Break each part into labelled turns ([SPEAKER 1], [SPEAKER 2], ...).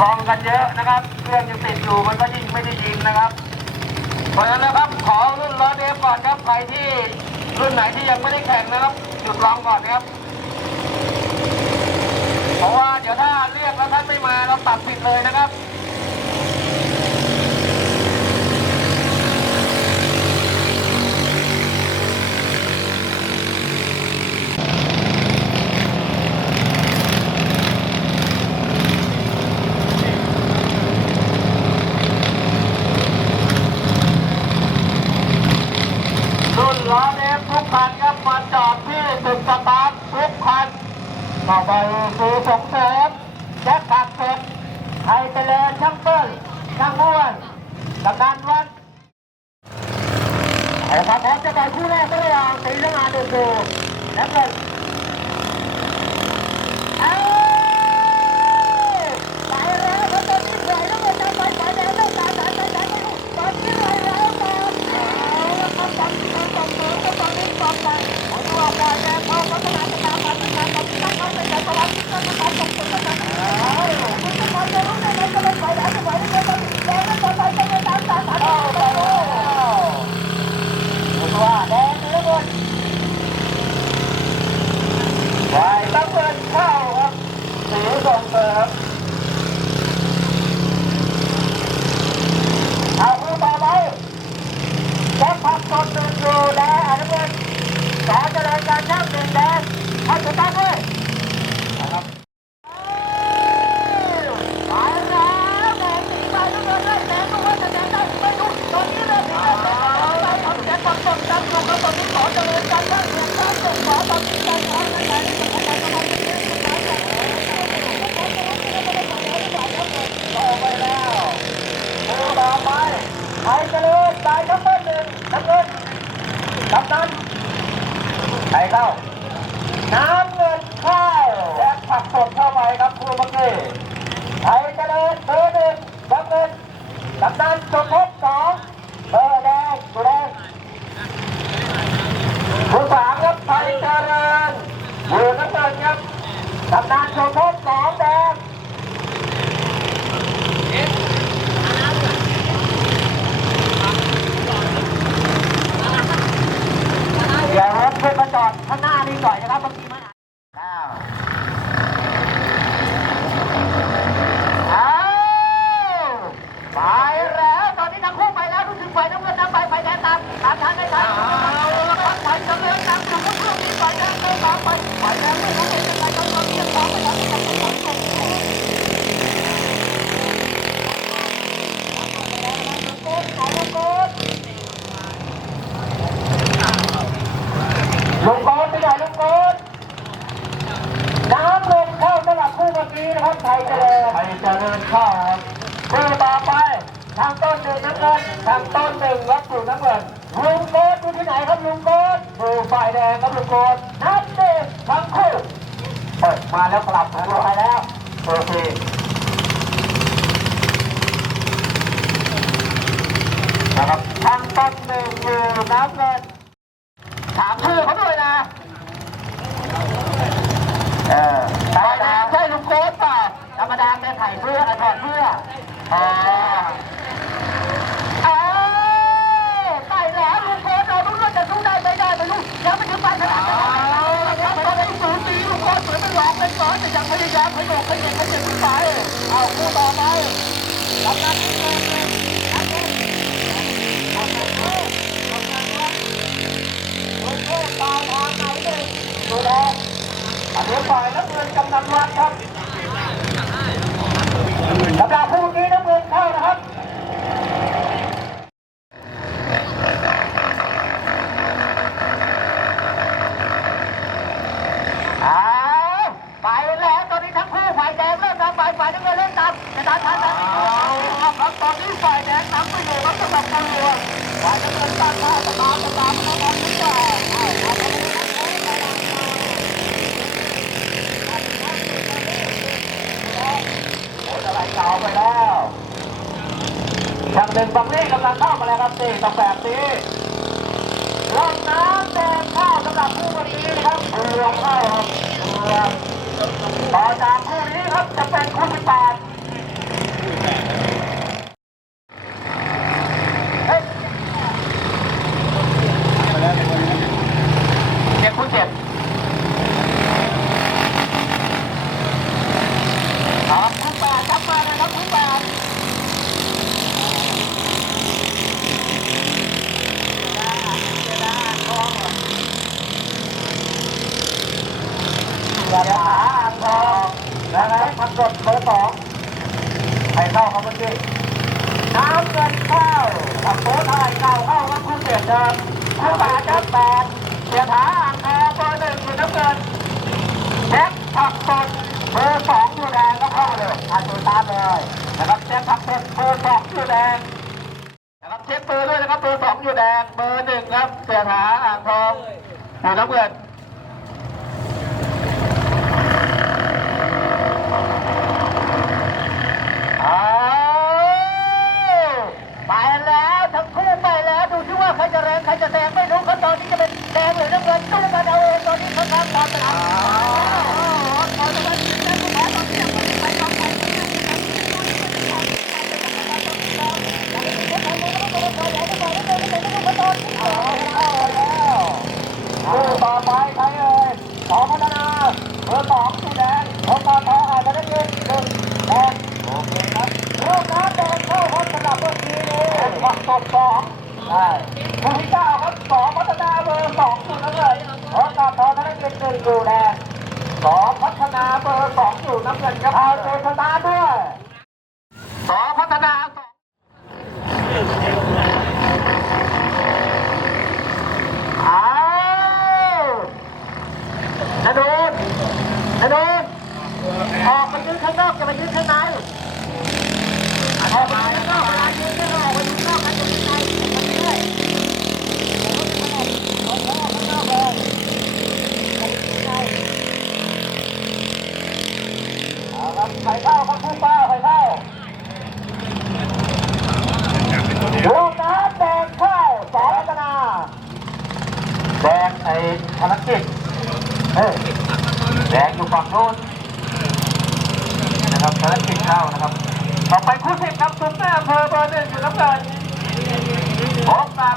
[SPEAKER 1] ลองกันเยอะนะครับ เครื่องยังติดอยู่มันก็ยิ่งไม่ได้ยินนะครับ เพราะฉะนั้นนะครับขอรุ่นล้อเดฟก่อนครับใครที่รุ่นไหนที่ยังไม่ได้แข่งนะครับหยุดลองก่อนนะครับ เพราะว่าเดี๋ยวถ้าเรียกแล้วท่านไม่มาเราตัดผิดเลยนะครับ รุ่นล้อเดฟทุกคันครับมาจอดที่ตึกสตาร์ททุกคันต่อไปคือ ส่งเสริมแจ็คขัดเสร็จไทยเจริญช่างเปิ้ลช่างม้วนกำนันวัดเอาละครับพร้อมจะต่อยคู่แรกระหว่างสีน้ำงานดูดูและเงิน วคู่ต่อไทยเจริญสายน้ำเงินหนึ่งน้ำเงินกำนันใครเข้า น้ำเงินข้าแจ็คผักสดเข้าไปครับครูเมื่อกี้ไทยเจริญเบอร์หนึ่งน้ำเงิน กำนันสมทบสองเบอร์แดงสุแดงผู้สามครับไทยเจริญอยู่น้ำเงินครับกำนันสมภพสองแดงเดี๋ยวรถเพื่อนมาจอดข้างหน้านี่หน่อยนะครับเมื่อกี้มันอ้าวอ้าวไปแล้วตอนนี้ทั้งคู่ไปแล้วรู้สึกไฟน้ำเงินนำไปไฟแดงตามตามทันได้ทันเอาละครับไฟเจริญนำอยู่บนเครื่องนี้ไฟแดงเดินตามไปไฟแดงไม่รู้เป็นยังไงตอนนี้ยังตามไม่ทันยังไม่ทัน ลุงโกนไปไหนลุงโกนน้ำลงเข้าสำหรับคู่เมื่อกี้นะครับไทยเจริญไทยเจริญเข้าครับคู่ต่อไปทางต้นหนึ่งน้ำเงินทางต้นหนึ่งรับอยู่น้ำเงินลุงโกนอยู่ที่ไหนครับลุงโกนอยู่ฝ่ายแดงครับลุงโกนนับหนึ่งทั้งคู่เปิด มาแล้วกลับมาไปแล้วโอเคนะครับทางต้นหนึ่งอยู่น้ำเงินถามชื่อเขาด้วยนะเออธรรมดาใช่ลุงโค้ดเปล่าธรรมดาแกไข่เพื่อถอดเพื่ออ๋อเอ้ยไปแล้วลุงโค้ดเราต้องรู้จะสู้ได้ไม่ได้ไม่รู้ยังไม่ถึงปลายสนามเอาละครับตอนนี้สูสีลุงโค้ด เป็นหลอกเป็นซ้อนแต่ยังไม่ได้ยอมให้หลอกให้เด็กให้เด็กขึ้นไปเอาคู่ต่อไปกำนันเงินกำนันกำนันกำนันกำนันว่าลุงโทษตาทางไหนหนึ่งดูแลอันนี้ฝ่ายน้ำเงินกำนันวัดครับสำหรับคู่นี้น้ำเงินเข้านะครับเอาไปแล้วตอนนี้ทั้งคู่ฝ่ายแดงเริ่มนำไปฝ่ายน้ำเงินเล่นตามจะตามทันทันเอาครับตอนนี้ฝ่ายแดงนำไปอยู่ครับสำหรับตำรวจฝ่ายน้ำเงินตามมาตามมาตามมาตามมาต่อเอาเอาเอาโอ้ยอะไรเก่าไปแล้วช่างหนึ่งฝั่งนี้กำลังเข้ามาแล้วครับนี่ต้องแบบนี้ลงน้ำแดงเข้าสำหรับคู่วันนี้นะครับเรือเข้าครับเรือต่อจากคู่นี้ครับจะเป็นคู่ที่แปด
[SPEAKER 2] เฮ้ยเจ็ดคูณเจ็ดครับคูณแปดครับมาเลยครับคูณแปดอย่าหาอ่างทองนะครับผักสดเบอร์สองใครเข้าครับเมื่อกี้ น้ำเงินเข้าตับโต๊ะไทยเข้าเข้าครับคู่เสียเดิมคู่แปดครับแปดเสียถาอ่างทองเบอร์หนึ่งอยู่น้ำเงินแจ็คผักสดเบอร์สองอยู่แดงก็เข้าเลยอ่านดูตามเลยนะครับแจ็คผักสดเบอร์สองอยู่แดงนะครับเช็คเบอร์ด้วยนะครับเบอร์สองอยู่แดงเบอร์หนึ่งครับเสียถาอ่างทองอยู่น้ำเงิน เอาไปแล้วทั้งคู่ไปแล้วดูที่ว่าใครจะแรงใครจะแซงไม่รู้ครับตอนนี้จะเป็นแดงหรือน้ำเงินตู้กันเอาเองตอนนี้เขาทำ ต่อไปคู่ต่อไปใครเอ่ยสองพัฒนาเบอร์สองสีแดงของตาทออาจจะได้เงินหนึ่งแดงโอเคครับเริ่มน้ำแดงเข้าครับสำหรับเมื่อกี้นี้ฝักตบสองใช่คู่ที่เก้าครับสองพัฒนาเบอร์สองอยู่นั่นเลยของตาทองได้เงินหนึ่งอยู่แดงสองพัฒ นาเบอร์สองอยู่น้ำเงินครับเอาเจชนะด้วยสองพัฒนาสองเอานโดนนโดนออกไปยืนข้างนอกจะไปยืนข้างในออกไปข้างนอกเวลายืนข้างนอกไปยืนข้างนอกกันจะยืนในไปเรื่อยออกข้างนอกข้างนอกเลย เอาครับใครเข้าครับผู้ป้าใครเข้าลูกน้ำแดงเข้าสองพัฒนาแดงไอ้ธนกิจเฮ้ยแดงอยู่ฝั่งโน้นนะครับธนกิจเข้านะครับ ต่อไปคู่สิบครับซุ้มแม่อำเภอเบอร์หนึ่งอยู่น้ำเงินพบกับ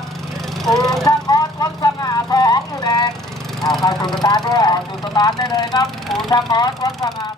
[SPEAKER 2] อู่ช่างออดวัดสง่าสองอยู่แดงอ่าเข้าสู่สตาร์ทด้วยเข้าสู่สตาร์ทได้เลยครับอู่ช่างออดวัดสง่า